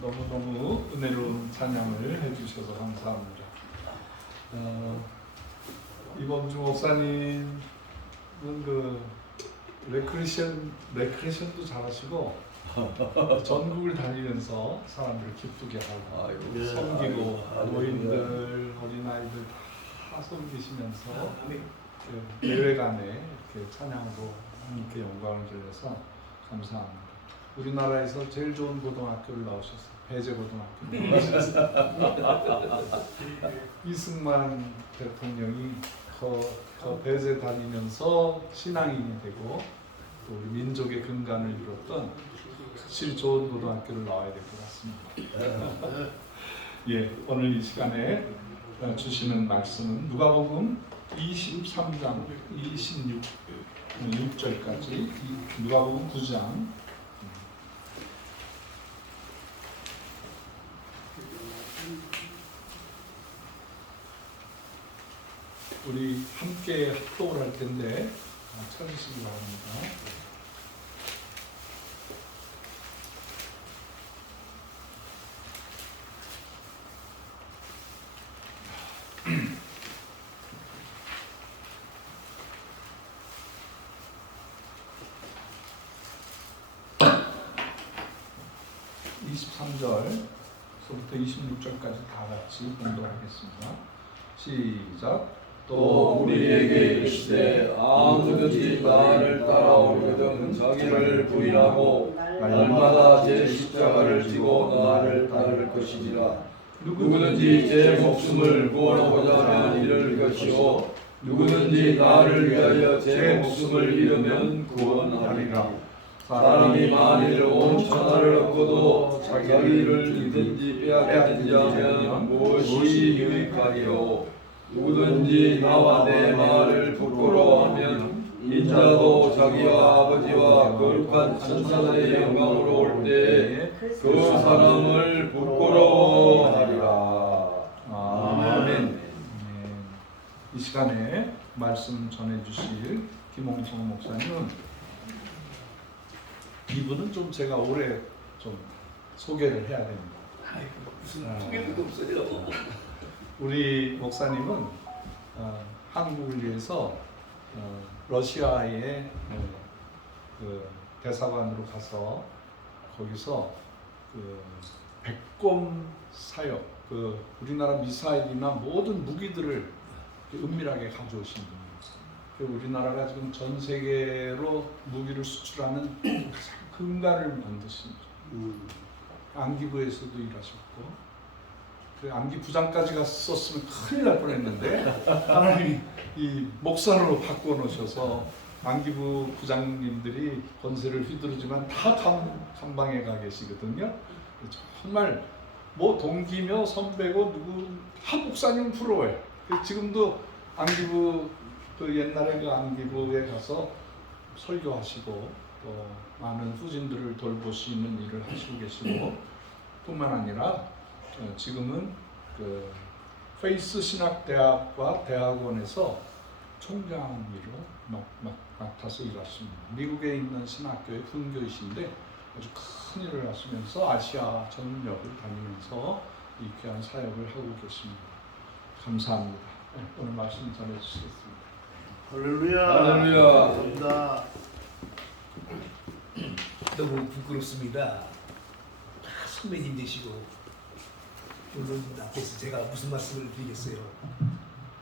너무너무 은혜로운 찬양을 해주셔서 감사합니다. 이범주 목사님은 그 레크레이션도 잘하시고 전국을 다니면서 사람들을 기쁘게 하고 섬기고 노인들, 어린아이들 다 섬기시면서 예외간에 이렇게 찬양으로 하나님께 영광을 돌려서 감사합니다. 우리나라에서 제일 좋은 고등학교를 나오셨어요. 배재고등학교 나오셨어요. 이승만 대통령이 그 배재 다니면서 신앙인이 되고 또 우리 민족의 근간을 이뤘던 확실히 좋은 고등학교를 나와야 될 것 같습니다. 예, 오늘 이 시간에 주시는 말씀은 누가복음 23장 26절까지 누가복음 9장 우리 함께 합독을 할 텐데 찾으시기 바랍니다. 부터 26절까지 다 같이 봉독하겠습니다. 시작. 또 우리에게 이르시되 아무든지 나를 따라오려거든 자기를 부인하고 날마다 제 십자가를 지고 나를 따를 것이니라. 누구든지 제 목숨을 구원하고자 하면 잃을 것이요 누구든지 나를 위하여 제 목숨을 잃으면 구원하리라. 사람이 만일 온 천하를 얻고도 자기를 잃든지 빼앗든지 하면 무엇이 유익하리요. 누구든지 나와 내 말을 부끄러워하면 인자도 자기와 아버지와 거룩한 천사들의 영광으로 올 때에 그 사람을 부끄러워하리라. 아멘. 이 시간에 말씀 전해주실 김홍성 목사님은 이분은 좀 제가 올해 좀 소개를 해야 됩니다. 아이고 무슨 소개도 없어요. 우리 목사님은 한국을 위해서 러시아의 그 대사관으로 가서 거기서 그 백곰 사역, 그 우리나라 미사일이나 모든 무기들을 은밀하게 가져오신 분입니다. 우리나라가 지금 전 세계로 무기를 수출하는 가장 근간을 만드신 분. 안기부에서도 일하셨고, 그 안기 부장까지 갔었으면 큰일 날 뻔했는데 하나님이 이 목사로 바꿔놓으셔서 안기부 부장님들이 권세를 휘두르지만 다 감방에 가 계시거든요. 정말 뭐 동기며 선배고 누구 다 목사님 부러워요. 지금도 안기부 그 옛날에 그 안기부에 가서 설교하시고 또 많은 후진들을 돌보시는 일을 하시고 계시고 뿐만 아니라 지금은 그 페이스 신학대학과 대학원에서 총장 일을 맡아서 일하십니다. 미국에 있는 신학교의 훈교이신데 아주 큰 일을 하시면서 아시아 전역을 다니면서 이 귀한 사역을 하고 계십니다. 감사합니다. 오늘 말씀 전해주시겠습니다. 할렐루야. 할렐루야. 감사합니다. 너무 부끄럽습니다. 선배님 되시고 오늘 앞에서 제가 무슨 말씀을 드리겠어요.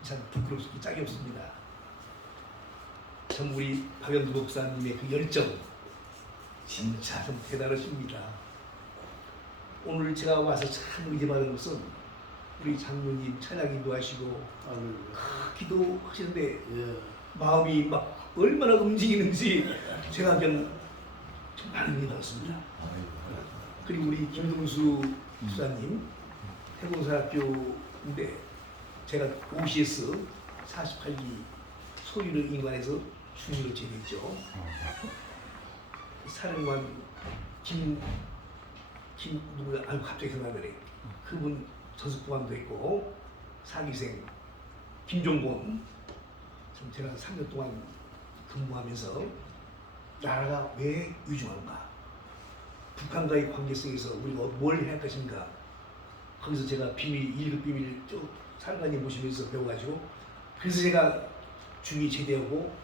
참 부끄럽기 짝이 없습니다. 참 우리 박영두 목사님의 그 열정 진짜 좀 대단하십니다. 오늘 제가 와서 참 의지받은 것은 우리 장로님 찬양인도 하시고 기도하시는데 예. 마음이 막 얼마나 움직이는지 제가 그냥 좀 많은 일이 많습니다. 그리고 우리 김동수 수사님 해공사학교인데 제가 OCS 48기 소유를 인관해서 중위로 지냈죠. 사령관 누구야? 아유 갑자기 생각나네. 그분 전속보관도 했고 사기생 김종곤 참 제가 3년 동안 근무하면서 나라가 왜 위중한가 북한과의 관계 속에서 우리가 뭘 해야 할 것인가. 거기서 제가 비밀, 1급 비밀을 쭉 사령관님 모시면서 배워가지고 그래서 제가 중위 제대하고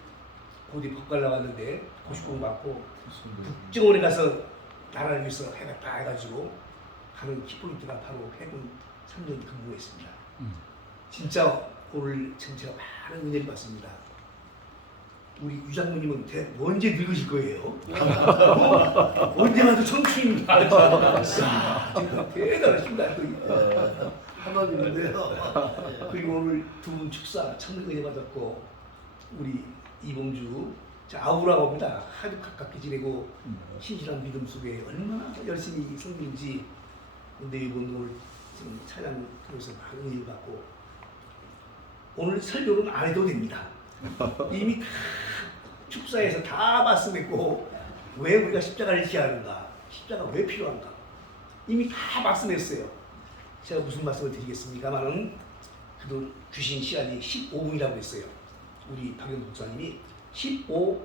고대 법관 나왔는데 고시공 받고 국정원에 가서 나라를 위해서 해갔다 해가지고 가는 키포인트가 바로 해군 3년 근무했습니다. 진짜 오늘 전체가 많은 은혜를 받습니다. 우리 유 장모님은 언제 늙으실 거예요? 언제 봐도 청춘입니다. 대단하십니다. 하나님인데요. 그리고 오늘 두 분 축사 참 은혜 받았고 우리 이봉주 아우라고 합니다. 아주 가깝게 지내고 신실한 믿음 속에 얼마나 열심히 섬기는지. 근데 이번 오늘 지금 찬양 통해서 많은 은혜를 받고 오늘 설교는 안 해도 됩니다. 이미 다 축사에서 다 말씀했고 왜 우리가 십자가를 지어야 하는가, 십자가 왜 필요한가 이미 다 말씀했어요. 제가 무슨 말씀을 드리겠습니까만은 그도 주신 시간이 15분이라고 했어요. 우리 박영 목사님이 15-20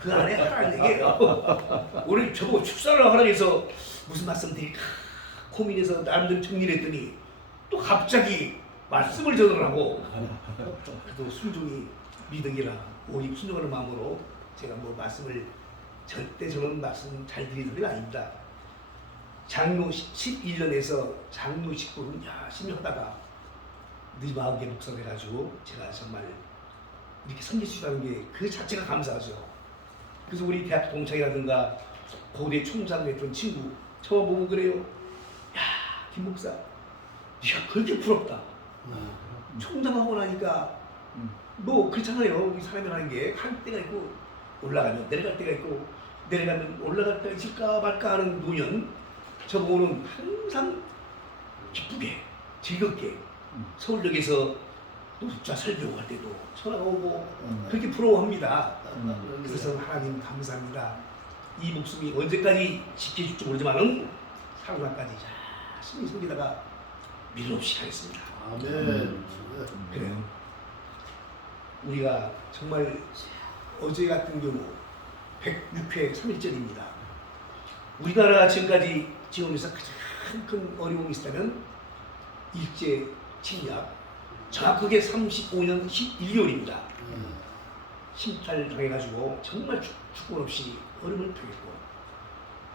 그 안에 하라는 얘기예요. 오늘 저보고 축사를 하라고 해서 무슨 말씀 드릴까 고민해서 나름대로 정리를 했더니 또 갑자기 말씀을 전하라고. 그래도 순종이 믿음이라 오직 순종하는 마음으로 제가 뭐 말씀을 절대 저는 말씀 잘 드리는 소리가 아닙니다. 장로 11년에서 장로 19년 열심히 하다가 느마하게 목사돼가지고 제가 정말 이렇게 섬길 수 있다는 게 그 자체가 감사하죠. 그래서 우리 대학 동창이라든가 고대 총장했던 친구 처음 보고 그래요. 야, 김 목사 네가 그렇게 부럽다. 총장하고 나니까 뭐 그렇잖아요. 이 사람이라는 게 할 때가 있고 올라가면 내려갈 때가 있고 내려가면 올라갈 때가 있을까 말까 하는 노년 저보고는 항상 기쁘게 즐겁게 서울역에서 노숙자 설교할 때도 전화가 오고 그렇게 부러워합니다. 그래서 하나님 감사합니다. 이 목숨이 언제까지 지켜줄지 모르지만은 사랑까지 열심히 섬기다가 미련 없이 가겠습니다. 아멘. 그래요. 우리가 정말 어제 같은 경우 106회 3일절입니다. 우리나라가 지금까지 지원에서 가장 큰 어려움이 있다면 일제 침략 정확하게 35년 11개월입니다. 침탈당해가지고 정말 축복 없이 어려움을 당했고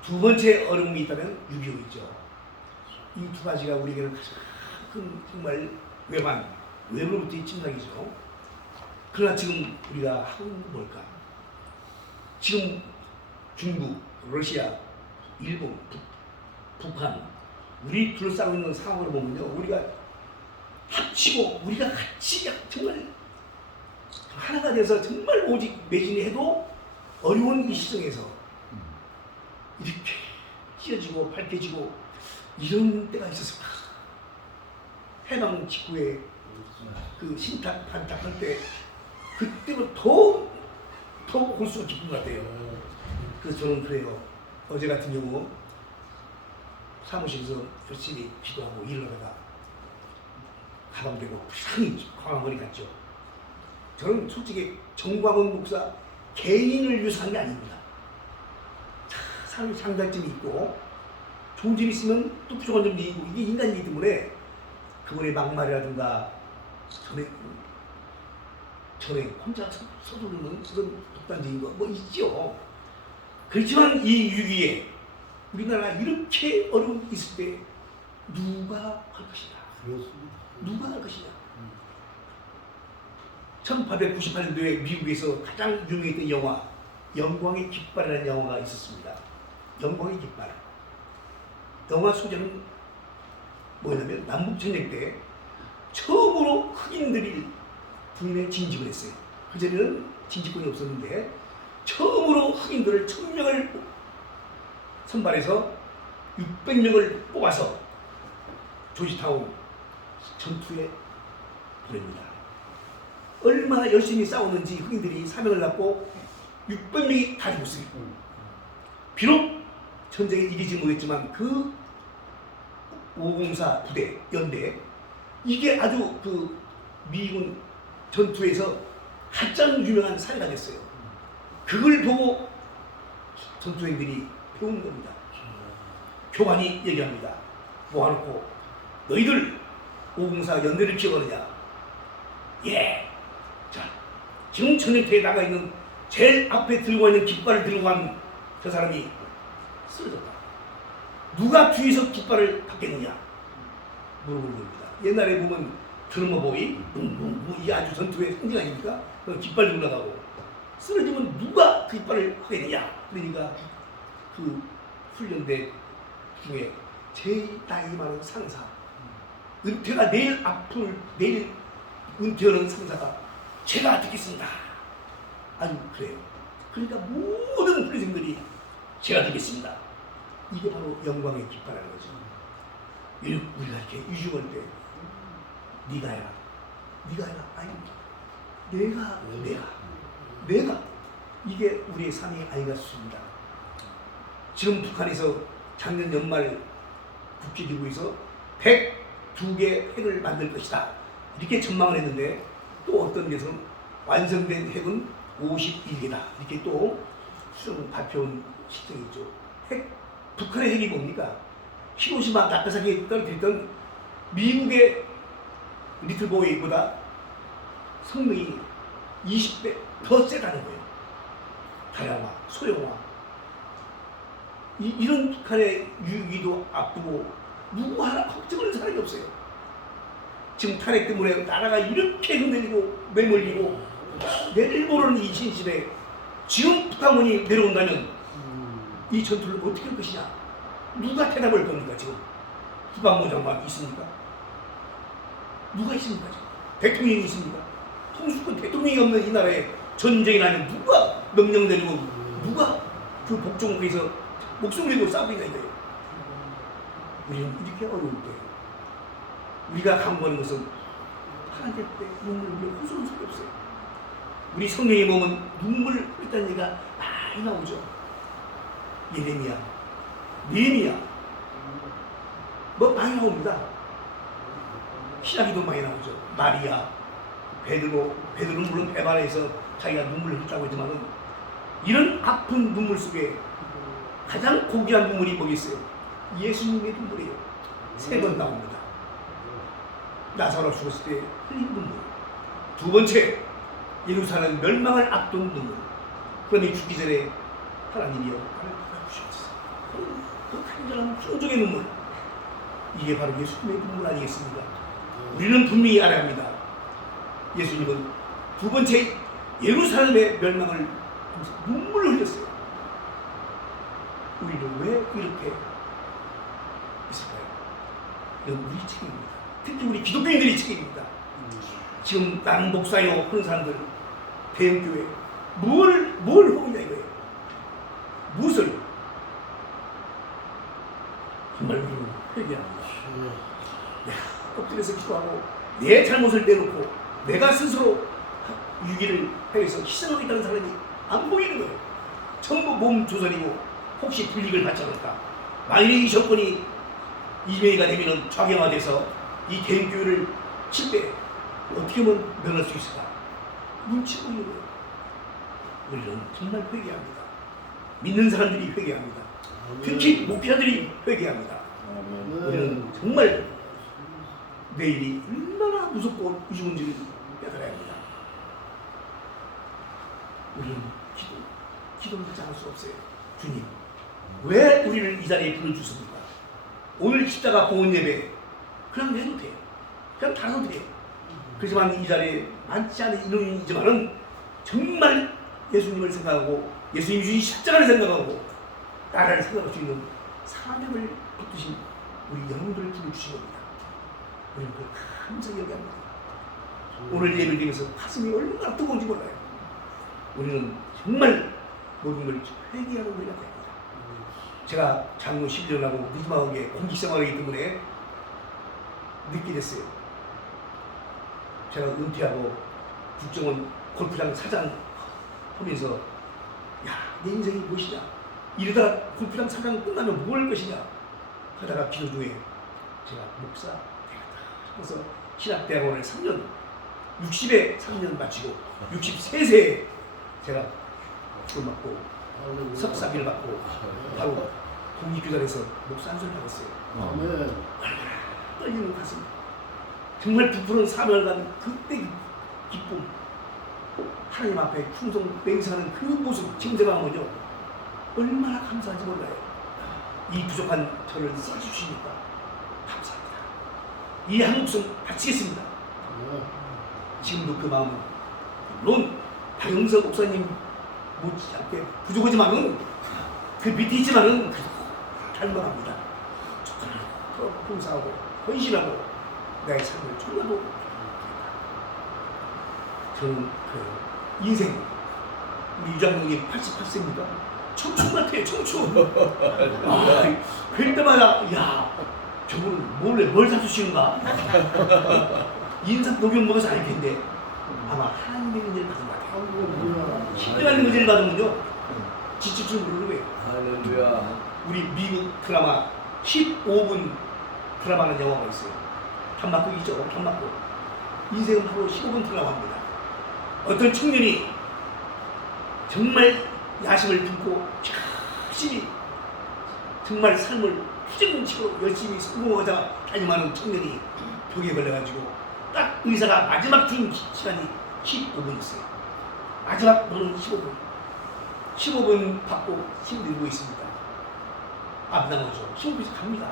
두 번째 어려움이 있다면 6.25죠. 이 두 가지가 우리에게는 가장 큰 정말 외로부터의 침략이죠. 그러나 지금 우리가 하고 있는 건 뭘까? 지금 중국, 러시아, 일본, 북한 우리 둘러싸고 있는 상황을 보면요, 우리가 합치고 우리가 같이 정말 하나가 돼서 정말 오직 매진해도 어려운 이 시정에서 이렇게 찢어지고 밝혀지고 이런 때가 있었을까? 해방 직후에 그 신탁 반탁할 때 그때는 더 볼수록 기쁜 것 같아요. 그래서 저는 그래요. 어제 같은 경우 사무실에서 열심히 기도하고 일을 하다가 가방대고 이상히 광화문에 갔죠. 저는 솔직히 정광훈 목사 개인을 위해서 한 게 아닙니다. 사람이 장단점이 있고 좋은 점이 있으면 또 부족한 점도 있고 이게 인간이기 때문에 그분의 막말이라든가 전에 혼자 서두르는 그런 독단적인 거 뭐 있죠. 그렇지만 이 위기에 우리나라가 이렇게 어려움이 있을 때 누가 할 것이냐? 누가 할 것이냐? 1898년도에 미국에서 가장 유명했던 영화 영광의 깃발이라는 영화가 있었습니다. 영광의 깃발. 영화 소재는 뭐냐면 남북전쟁 때 처음으로 흑인들이 군인에 징집을 했어요. 그전에는 징집권이 없었는데 처음으로 흑인들을 1000명을 선발해서 600명을 뽑아서 조지타운 전투에 보냅니다. 얼마나 열심히 싸웠는지 흑인들이 사명을 받고 600명이 다 죽었어요. 비록 전쟁에 이기지 못했지만 그 504 부대 연대 이게 아주 그 미군 전투에서 가장 유명한 사례가 됐어요. 그걸 보고 전투행들이 배운 겁니다. 교관이 얘기합니다. 모아놓고 너희들 504 연대를 기억하느냐? 예. 자, 지금 전쟁터에 나가 있는 제일 앞에 들고 있는 깃발을 들고 간 저 사람이 쓰러졌다. 누가 뒤에서 깃발을 받겠느냐? 물어보는 겁니다. 옛날에 보면 드러머보이, 이 아주 전투의 상징 아닙니까? 그 깃발 들고 나가고 쓰러지면 누가 그 깃발을 하겠느냐? 그러니까 그 훈련대 중에 제일 나이 많은 상사, 은퇴가 내일 은퇴하는 상사가 제가 듣겠습니다. 아주 그래요. 그러니까 모든 훈련생들이 제가 듣겠습니다. 이게 바로 영광의 깃발이라는 거죠. 우리가 이렇게 유중할 때 네가 해라, 네가 해라, 아니 내가 이게 우리의 삶이 아닌가 싶습니다. 지금 북한에서 작년 연말 국제기구에서 102개 핵을 만들 것이다 이렇게 전망을 했는데 또 어떤 데서는 완성된 핵은 51개다 이렇게 또 수정 발표한 실정이 있죠. 북한의 핵이 뭡니까? 히로시마 나가사키에 떨어뜨렸던 미국의 리틀보이보다 성능이 20배 더 세다는 거예요. 다양화, 소형화. 이런 북한의 유기도 아프고 누구 하나 걱정하는 사람이 없어요. 지금 탄핵 때문에 나라가 이렇게 흔들리고 매몰리고 내릴 모르는 이 진실에 지금 북한군이 내려온다면 이 전투를 어떻게 할 것이냐? 누가 대답할 겁니까? 지금 국방부 장관 있습니까? 누가 있습니까? 지금? 대통령이 있습니까? 통수권 대통령이 없는 이 나라에 전쟁이 나면 누가 명령 내리고 누가 그 복종국에서 목숨 걸고 싸우기가 있어요. 우리는 이렇게 어려울 때 우리가 강구하는 것은 하나님 앞에 눈물 흘려 호소할 수가 없어요. 우리 성령에 보면 눈물 흘렸다는 얘기가 많이 나오죠. 예레미야, 느헤미야 뭐 많이 나옵니다. 신학기도 많이 나오죠. 마리아, 베드로는 물론 배반해서 자기가 눈물을 흘렸다고 했지만은 이런 아픈 눈물 속에 가장 고귀한 눈물이 뭐겠어요? 예수님의 눈물이에요. 3번 나옵니다. 나사로 죽었을 때 흘린 눈물. 2번째, 예루살렘 멸망을 앞둔 눈물. 그러니 죽기 전에 하나님이여 나를 받아주시옵소서. 그 간절한 순종의 눈물. 이게 바로 예수님의 눈물 아니겠습니까? 우리는 분명히 알아야 합니다. 예수님은 2번째 예루살렘의 멸망을 눈물을 흘렸어요. 우리는 왜 이렇게 있을까요? 이건 우리 책임입니다. 특히 우리 기독교인들이 책임입니다. 지금 나는 목사요 그런 사람들 대형교회 뭘 하고 있냐 이거예요. 무엇을 정말 우리는 회개합니다. 내가 엎드려서 기도하고 내 잘못을 내놓고 내가 스스로 유기를 해서 희생하고 있다는 사람이 안 보이는 거예요. 전부 몸 조선이고 혹시 불이익을 받지 않을까. 만일에 이 정권이 이명희가 되면 좌경화돼서 이 대형교회를 침대 어떻게 하면 면할 수 있을까? 눈치 보이는 거예요. 우리는 정말 회개합니다. 믿는 사람들이 회개합니다. 특히 목회자들이 회개합니다. 우리는 정말 내일이 얼마나 무섭고 위중한지를 깨달아야 합니다. 우리는 기도를 하지 않을 수 없어요. 주님, 왜 우리를 이 자리에 불러주십니까? 오늘 십자가 봉헌 예배 그냥 해도 돼요. 그냥 달아도 돼요. 그렇지만 이 자리에 많지 않은 인원이지만은 정말 예수님을 생각하고 예수님이 주신 십자가를 생각하고 나라를 생각할 수 있는 사명을 붙드신 우리 여러분들을 불러주신 겁니다. 우리는 그걸 감사히 여기합니다. 오늘 예배를 드리면서 가슴이 얼마나 뜨거운지 몰라요. 우리는 정말 모든 걸 회개하는 우리가 됩니다. 제가 장로 11년하고 늦지막하게 공직생활이기 때문에 늦게 됐어요. 제가 은퇴하고 국정원 골프장 사장 하면서 내 인생이 무엇이냐, 이러다가 골프장 사장 끝나면 뭘 할 것이냐 하다가 기도 중에 제가 목사 되겠다 하면서 신학대학원을 3년 60에 3년 마치고 63세에 제가 죽을 맞고 석사비를 받고 바로 공익교단에서 목사 안수를 받았어요. 아멘. 떨리는 가슴, 정말 부풀은 사명을 가는 그때 기쁨, 하나님 앞에 충성 맹세하는 그 모습 지금 생각하면요 얼마나 감사한지 몰라요. 이 부족한 저를 써주시니까 감사합니다. 이 한 목숨 바치겠습니다. 지금도 그 마음은 물론 박영석 목사님 못지않게 부족하지만은 그 밑에 있지만은 그래도 닮아갑니다. 조금이라도 봉사하고 헌신하고 나의 삶을 좀라도 저는 그 인생 우리 유장님이 88세입니다. 청춘 같아요. 청춘. 뵐 때마다 야 저분은 뭘 사주시는가? 인상 녹용 먹어서 알 텐데 아마 하나님의 은혜를 받은 것 같아요. 신령한 은혜를 받으면요 지칠 줄 모르는 거예요. 할렐루야. 우리 미국 드라마 15분 드라마는 영화가 있어요. 단막극이죠. 단막극. 인생은 바로 15분 드라마입니다. 어떤 청년이 정말 야심을 품고 열심히 정말 삶을 투쟁치고 열심히 성공하자 다짐하는 청년이 병에 걸려가지고 딱 의사가 마지막 준 시간이 15분 있어요. 마지막 노는 15분. 15분 받고 힘들고 있습니다. 앞나가죠. 15분에서 갑니다.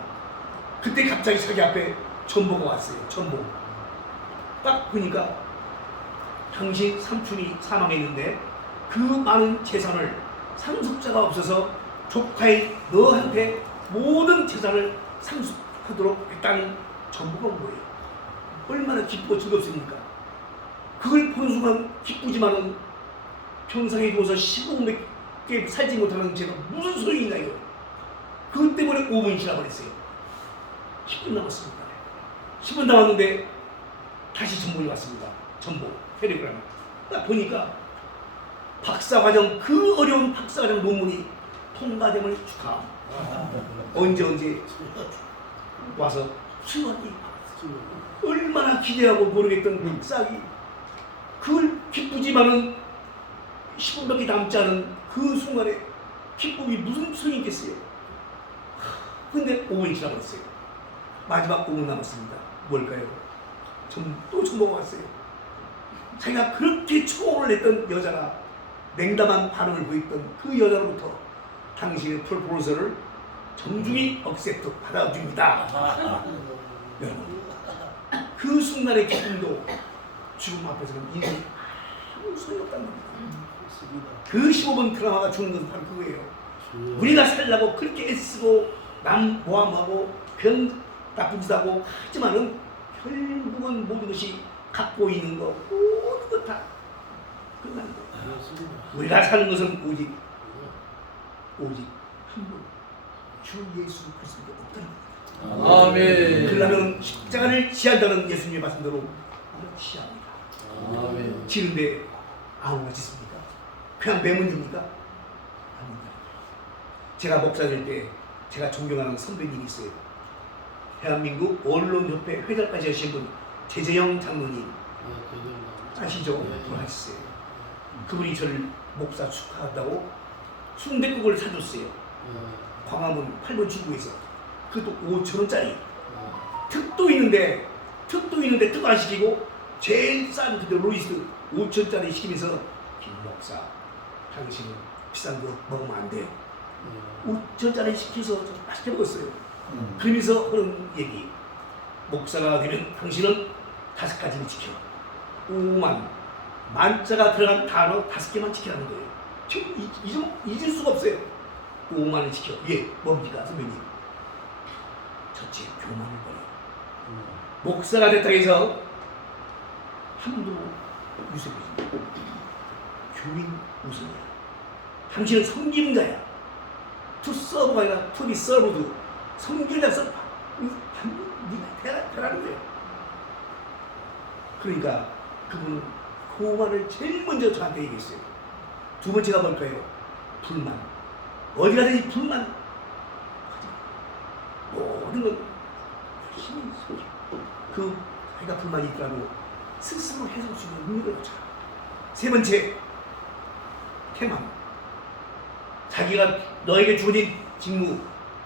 그때 갑자기 자기 앞에 전보가 왔어요. 전보. 딱 보니까 당신 삼촌이 사망했는데 그 많은 재산을 상속자가 없어서 조카의 너한테 모든 재산을 상속하도록 했다는 전보가 온 거예요. 얼마나 기쁘고 즐겁습니까? 그걸 보는 순간 기쁘지만은 평상에 누워서 15분밖에 살지 못하는 제가 무슨 소용인가 이거. 그것 때문에 5분이 지나버렸어요. 10분 남았습니다. 10분 남았는데 다시 전보이 왔습니다. 전보 텔레그램 딱 보니까 박사과정 그 어려운 박사과정 논문이 통과됨을 축하합니다. 언제 와서 수요한이 얼마나 기대하고 모르겠던 박사학위 그걸 기쁘지만은 10분밖에 남지 않은 그 순간에 기쁨이 무슨 소용이 있겠어요. 근데 5분이 지나버렸어요. 마지막 5분 남았습니다. 뭘까요? 또 전보가 왔어요. 자기가 그렇게 초월을 했던 여자가 냉담한 반응을 보였던 그 여자로부터 당신의 프로포즈를 정중히 억셉트 받아줍니다. 여러분 그 순간의 기쁨도 죽음 앞에서는 인생이 아무 소용이 없다는 겁니다. 그 15분 드라마가 주는 것은 바로 그거예요. 우리가 살려고 그렇게 애쓰고 남 모함하고 병 나쁜 짓 하고 하지만은 결국은 모든 것이 갖고 있는 거 모든 것 다 끝나는 거예요. 우리가 사는 것은 오직 한 분, 주 예수 그리스도가 없다는 겁니다. 아멘. 그러면 십자가를 지한다는 예수님의 말씀대로 우리가 지합니다. 아멘. 지는데 아무나 짓습니까? 그냥 매문입니까? 아닙니다. 제가 목사 될 때 제가 존경하는 선배님이 있어요. 대한민국 언론협회 회장까지 하신 분 제재영 장로님 아시죠? 돌아가셨어요. 그분이 저를 목사 축하한다고 순댓국을 사줬어요. 광화문 8번 출구에서 그것도 5,000원짜리 특도 있는데 특도 안 시키고 제일 싼 그때 로이스 5,000원짜리 시키면서 김 목사 당신은 비싼 거 먹으면 안 돼요. 5,000원짜리 시켜서 맛있게 먹었어요. 그러면서 하는 얘기 목사가 되면 당신은 5가지를 지켜 5만 만자가 들어간 단어 5개만 지키라는 거예요. 지금 잊을 수가 없어요. 5만을 지켜. 예, 뭡니까 선배님? 첫째, 교만을 버려. 목사가 됐다 해서 함부로 유세되지. 교인 우선이야. 당신은 섬기는 자야. To serve가 아니라 to be served. 섬기려서 네가 되라는 거예요. 그러니까 그분은 교만을 제일 먼저 저한테 얘기했어요. 두 번째가 뭘까요? 불만. 어디 가든지 불만. 모든 건 열심히 소리. 그 자기가 불만이 있더라도 스스로 해소할 수 있는 능력을 갖춰라. 세 번째, 태만. 자기가 너에게 주어진 직무,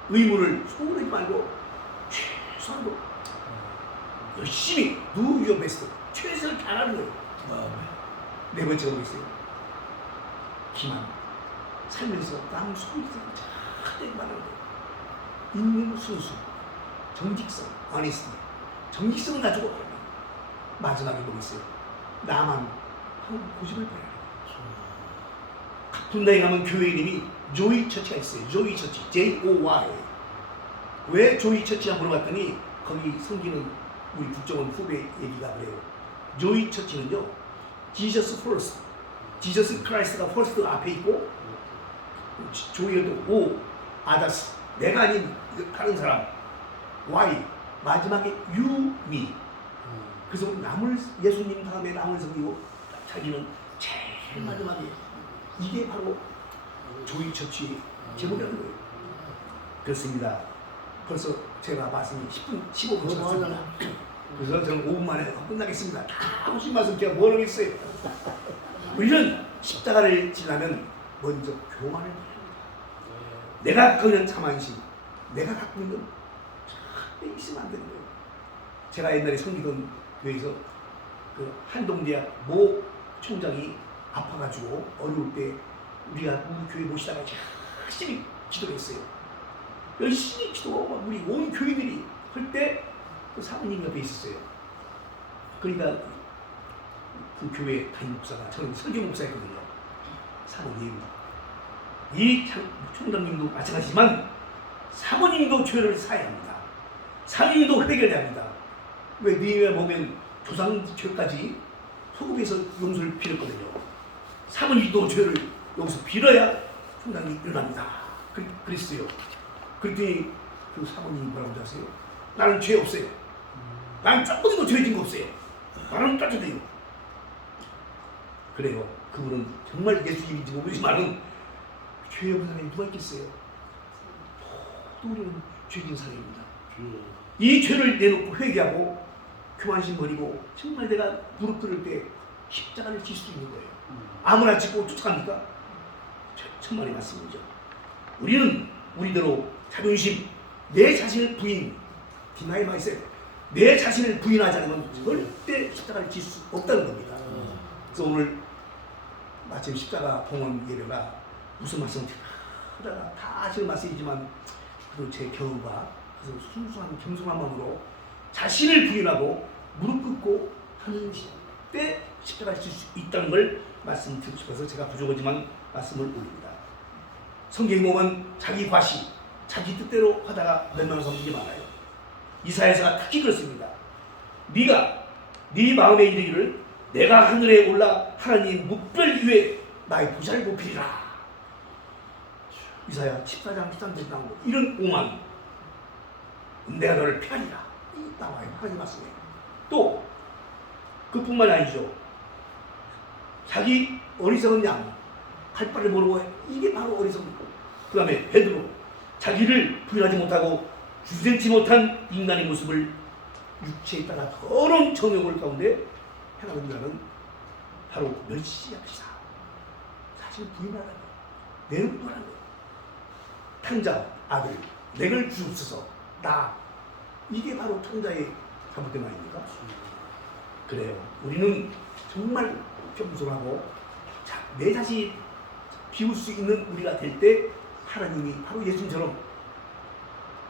의무를 소홀하지 말고 최소한도 열심히 do your best, 최선을 다하는 거예요. 네 번째가 뭐겠어요? 기만. 살면서 남 소리를 잘하게 말하는 거예요. 있는 순수, 정직성, honesty. 정직성을 가지고 마지막에 뭐겠어요? 나만 고집을 버려요. 각 분당에 가면 교회 이름이 조이 처치가 있어요. 조이 처치, J-O-Y. 왜 조이 처치냐 물어봤더니 거기 섬기는 우리 국정원 후배 얘기가 그래요. 조이 처치는요, 지저스 퍼스트, 지저스 크라이스트가 퍼스트 앞에 있고, 조이에도 오, 아다스, 내가 아닌 다른 사람, Y, 마지막에 you, me. 그래서 남을, 예수님 다음에 남을 섬기고 자기는 제일 마지막에, 이게 바로 조이 처치의 제목이라는 거예요. 그렇습니다. 벌써 제가 말씀이 10분, 15분 지났습니다. 그래서 저는 5분 만에 끝나겠습니다. 다 오신 말씀 제가 뭘 하겠어요. 우리는 십자가를 지나면 먼저 교만을 버립니다. 내가 그냥 자만심, 내가 갖고 있는 절대 있으면 안 되는 거예요. 제가 옛날에 섬기던 교회에서 그 한동대학 모 총장이 아파가지고 어려울 때 우리가 우리 교회 모시다가 열심히 기도했어요. 열심히 기도하고 우리 온 교인들이 할 때 그 사모님 옆에 있었어요. 그러니까 그 교회 담임 목사가, 저는 설교 목사였거든요. 사모님, 이 총장님도 마찬가지지만 사모님도 죄를 사야 합니다. 사모님도 회개해야 합니다. 왜 니네 보면 조상 죄까지 소급해서 용서를 빌었거든요. 사모님도 죄를 여기서 빌어야 총장님이 일어납니다. 그랬어요. 그랬더니 그 사모님이 뭐라고 하세요? 나는 죄 없어요. 나는 조금도 죄 진 거 없어요. 나는 따뜻해요. 그래요. 그분은 정말 예수님인지 모르지만은 죄 없는 사람이 누가 있겠어요? 또 우리는 죄진 사람입니다. 이 죄를 내놓고 회개하고 교만심 버리고 정말 내가 무릎 꿇을 때 십자가를 질 수 있는 거예요. 아무나 짓고 쫓아갑니까? 천만의 말씀이죠. 우리는 우리대로 자존심, 내 자신을 부인, deny myself, 내 자신을 부인하지 않으면 절대 십자가를 질 수 없다는 겁니다. 그래서 오늘 마침 십자가 봉헌 예배가 무슨 말씀 하다가 다 아시는 말씀이지만 그래도 제 경험과 그래서 순수한 겸손한 마음으로 자신을 부인하고 무릎 꿇고 하는 때 십자가를 질 수 있다는 걸 말씀드리고 싶어서 제가 부족하지만 말씀을 올립니다. 성경에 보면 자기 과시, 자기 뜻대로 하다가 멸망한 사람들이 많아요. 이사야서가 특히 그렇습니다. 네가 네 마음에 이르기를 내가 하늘에 올라 하나님 묵별 위에 나의 보좌를 높이리라. 이사야 14장 13절 나온 거. 이런 오만 내가 너를 피하리라. 나와요. 하나님 말씀에. 또 그뿐만 아니죠. 자기 어리석은 양 갈 바를 모르고 이게 바로 어리석은. 그 다음에 베드로 자기를 부인하지 못하고 주저치 못한 인간의 모습을 육체에 따라 더러운 정욕을 가운데 행하는 자는 바로 멸시합시다. 사실 부인하라는 거예요. 내놓으라는 거예요. 탕자 아들 내걸 주옵소서 나, 이게 바로 탕자의 잘못된 아닙니까? 그래요. 우리는 정말 겸손하고 내 자신이 비울 수 있는 우리가 될 때 하나님이 바로 예수님처럼,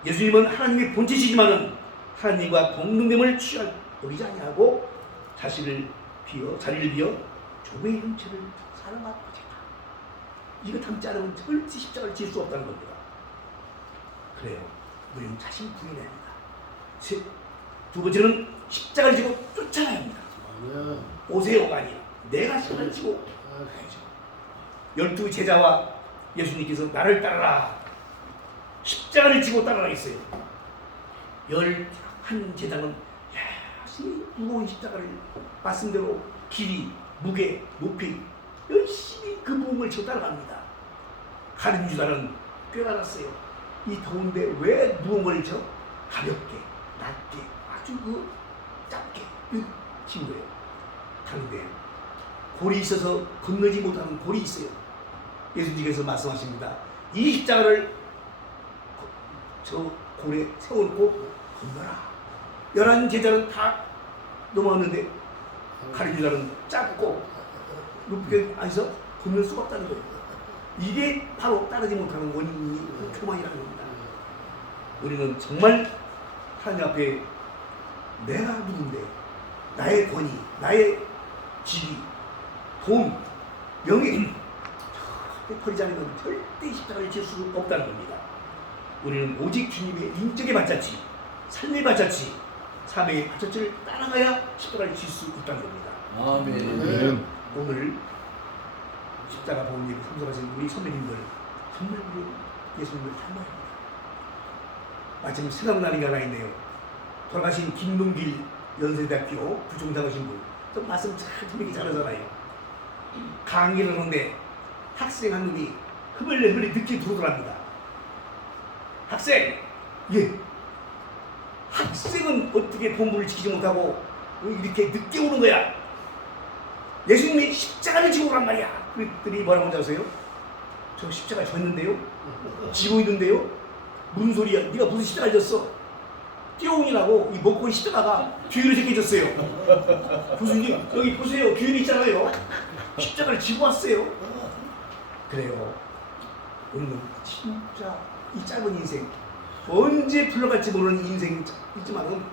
예수님은 하나님의 본체시지만은 하나님과 동등됨을 취하지 아니하고 자리를 비어 조의 형체를 사랑하고자. 이거 담지 않으면 절대 십자가를 질 수 없다는 겁니다. 그래요. 우리는 자신 부인해야 합니다. 두 번째는 십자가를 지고 쫓아가야 합니다. 오세요가 아니야. 내가 십자가를 지고 가야죠. 12 제자와 예수님께서 나를 따르라. 십자가를 지고 따르라 했어요. 11 제자는 열심히 무거운 십자가를 말씀대로 길이, 무게, 높이 열심히 그 무거움을 지고 따라갑니다. 가룟 유다는 꿰알았어요. 이 더운데 왜 무거운 걸 져? 가볍게, 낮게, 아주 짧게 친 거예요. 다른데 골이 있어서 건너지 못하는 골이 있어요. 예수님께서 말씀하십니다. 이 십자가를 저 고래 세워놓고 건너라. 11 제자는 다 넘어왔는데 가룟 유다는 짧고 높게 앉아서 건널 수가 없다는 거예요. 이게 바로 따르지 못하는 원인이 교만이라는 겁니다. 우리는 정말 하나님 앞에 내가 누군데, 나의 권위, 나의 지위, 돈, 명예 버리지 않으면 절대 십자가를 질 수 없다는 겁니다. 우리는 오직 주님의 인격의 발자취, 삶의 발자취, 삶의 발자취를 따라가야 십자가를 질 수 있다는 겁니다. 아멘. 오늘 십자가 보험예배 참석하신 우리 선배님들 정말 우리 예수님을 닮아합니다. 마침 생각나는 게 하나 있네요. 돌아가신 김동길 연세대학교 부총장하신 분, 또 말씀 참 재밌게 잘하잖아요. 강의를 하는데 학생 한 놈이 흐물레흐물레 늦게 들어오더랍니다. 학생! 예. 학생은 어떻게 본부를 지키지 못하고 이렇게 늦게 오는 거야? 예수님이 십자가를 지고 오란 말이야. 그랬더니 뭐라고 하지 아세요? 저 십자가 졌는데요? 지고 있는데요? 무슨 소리야? 네가 무슨 십자가를 졌어? 띠용이라고 이 먹고 십자가가 뒤로 제껴졌어요. 교수님 여기 보세요. 뒤에 있잖아요. 십자가를 지고 왔어요. 그래요. 우리는 진짜 이 짧은 인생 언제 풀러갈지 모르는 인생이 있지만은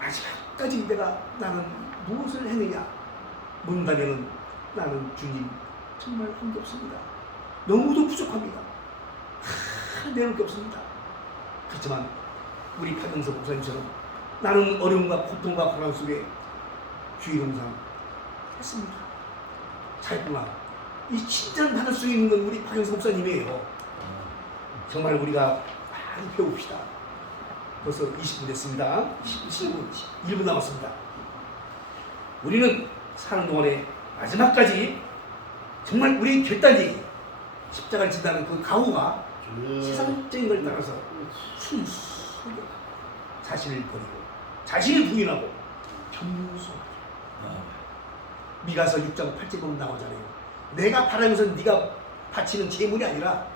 마지막까지 나는 무엇을 했느냐 묻는다면은 나는 주님 정말 한 게 없습니다. 너무도 부족합니다. 내놓을 게 없습니다. 그렇지만 우리 박영석 목사님처럼 나는 어려움과 고통과 고난 속에 주의동상 했습니다. 잘했구나. 이 칭찬 받을 수 있는 건 우리 박영석 목사님이에요. 정말 우리가 많이 배웁시다. 벌써 20분 됐습니다. 17분, 1분 남았습니다. 우리는 사는 동안에 마지막까지 정말 우리 결단이 십자가를 진다는 그 각오가 세상적인 걸 따라서 순수하게 자신을 버리고 자신을 부인하고 겸손하게 미가서 6장 8절 보면 나오잖아요. 내가 바라는 것은 네가 바치는 재물이 아니라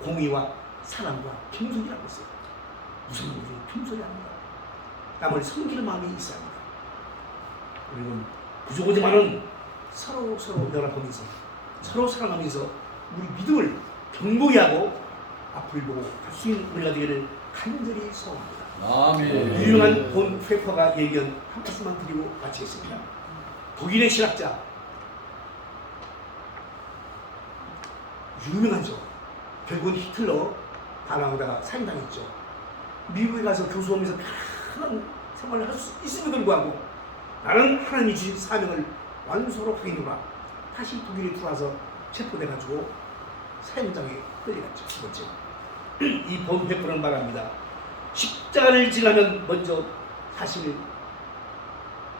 공의와 사랑과 겸손이라고 했어요. 무슨 일이 겸손이 아닙니다. 남을 섬기는 마음이 있어야 합니다. 우리는 부족하지만은 서로 연합하면서 서로 사랑하면서 우리 믿음을 경고히 하고 앞을 보고 갈 수 있는 우리가 되기를 간절히 소원합니다. 아멘. 유명한 본 페퍼가 얘기한 한 말씀만 드리고 마치겠습니다. 독일의 신학자 유명하죠. 결국은 히틀러 반항하다가 살인당했죠. 미국에 가서 교수하면서 편한 생활을 할 수 있음에도 불구하고 나는 하나님이 주신 사명을 완수로 하겠노라. 다시 독일에 들어와서 체포돼가지고 사형장에 끌려갔죠. 죽었죠. 이 본 페퍼는 말합니다. 십자가를 지려면 먼저 자신을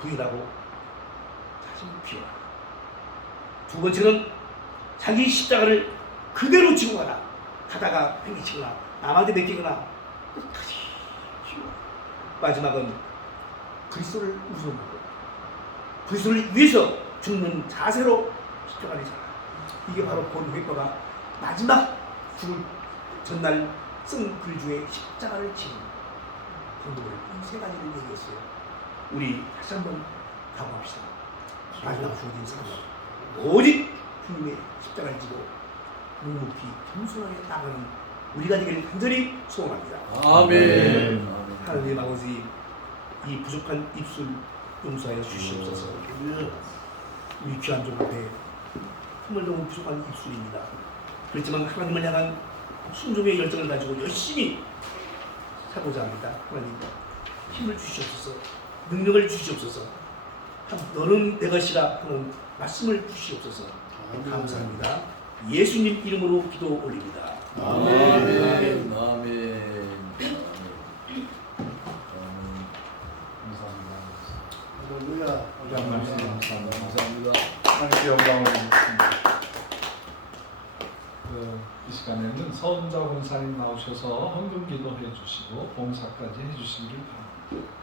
부인하고 자신을 비워라. 두 번째는 자기 십자가를 그대로 지고 가라. 가다가 팽개치거나 남한테 맡기거나 끝까지 지고 마지막은 그리스도를 우선하고 그리스도를 위해서 죽는 자세로 십자가를 져라. 이게 바로 본 회퍼가 마지막 죽을 전날 쓴 글 중에 십자가를 지는 방법을 이 세 가지를 얘기했어요. 우리 다시 한번 각오합시다. 마지막 주어진 사람 오직 주님의 십자가를 지고 묵묵히 겸손하게 나가는 우리가 되기를 간절히 소원합니다. 아멘. 하나님 아버지, 이 부족한 입술 용서하여 주시옵소서. 우리 귀한 종 앞에 정말 너무 부족한 입술입니다. 그렇지만 하나님을 향한 순종의 열정을 가지고 열심히 살고자 합니다. 하나님 힘을 주시옵소서. 능력을 주시옵소서. 너는 내 것이라 하는 말씀을 주시옵소서. 감사합니다. 예수님 이름으로 기도 올립니다. 아멘. 아멘. 감사합니다. 할렐루야. 귀한 말씀 감사합니다. 감사합니다. 하나님께 영광을 드리겠습니다. 이 시간에는 서은자 권사님 나오셔서 헌금 기도해 주시고 봉사까지 해 주시기를 바랍니다.